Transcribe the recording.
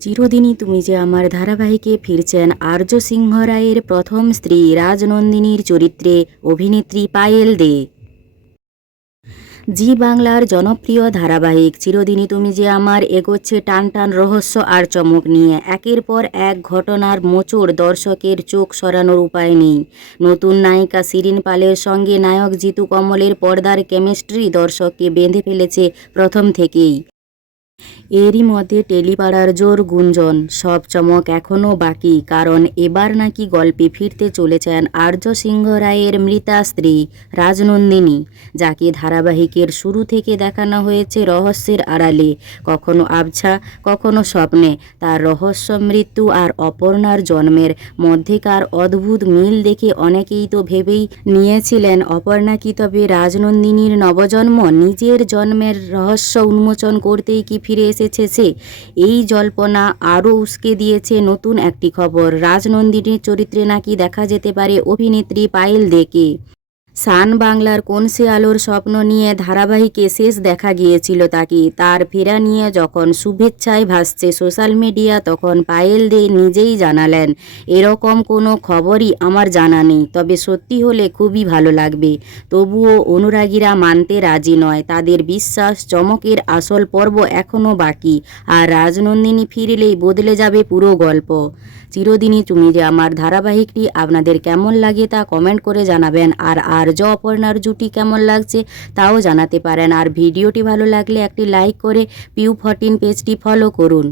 চিরদিনই তুমি যে আমার ধারাবাহিকে ফিরছেন আর্য সিংহ রায়ের প্রথম স্ত্রী রাজনন্দিনীর চরিত্রে অভিনেত্রী পায়েল দে। জি বাংলার জনপ্রিয় ধারাবাহিক চিরদিনই তুমি যে আমার এগোচ্ছে টান টান রহস্য আর চমক নিয়ে। একের পর এক ঘটনার মোচড়, দর্শকের চোখ সরানোর উপায় নেই। নতুন নায়িকা শিরিন পালের সঙ্গে নায়ক জিতু কমলের পর্দার কেমিস্ট্রি দর্শককে বেঁধে ফেলেছে প্রথম থেকেই। এরই মধ্যে টেলিপাড়ার জোর গুঞ্জন, সব চমক এখনও বাকি, কারণ এবার নাকি গল্পে ফিরতে চলেছেন আর্য সিংহ রায়ের মৃতা স্ত্রী রাজনন্দিনী, যাকে ধারাবাহিকের শুরু থেকে দেখানো হয়েছে রহস্যের আড়ালে, কখনো আবছা কখনো স্বপ্নে। তার রহস্য মৃত্যু আর অপর্ণার জন্মের মধ্যেকার অদ্ভুত মিল দেখে অনেকেই তো ভেবেই নিয়েছিলেন অপর্ণা কি তবে রাজনন্দিনীর নবজন্ম। নিজের জন্মের রহস্য উন্মোচন করতেই কি ফিরে এসেছে সে? এই জল্পনা আরও উস্কে দিয়েছে নতুন একটি খবর, রাজনন্দিনীর চরিত্রে নাকি দেখা যেতে পারে অভিনেত্রী পায়েল দেকে। সান বাংলার কোন সে আলোর স্বপ্ন নিয়ে ধারাবাহিকে শেষ দেখা গিয়েছিল তাকে। তার ফেরা নিয়ে যখন শুভেচ্ছায় ভাসছে সোশ্যাল মিডিয়া, তখন পায়েল দে নিজেই জানালেন, এরকম কোনো খবরই আমার জানা নেই, তবে সত্যি হলে খুবই ভালো লাগবে। তবুও অনুরাগীরা মানতে রাজি নয়। তাদের বিশ্বাস চমকের আসল পর্ব এখনও বাকি, আর রাজনন্দিনী ফিরলেই বদলে যাবে পুরো গল্প। চিরদিনই তুমি যে আমার ধারাবাহিকটি আপনাদের কেমন লাগে তা কমেন্ট করে জানাবেন। আর আর্য অপর্ণার জুটি কেমন লাগছে তাও জানাতে পারেন। আর ভিডিওটি ভালো লাগলে একটি লাইক করে পিউ 14 পেজটি ফলো করুন।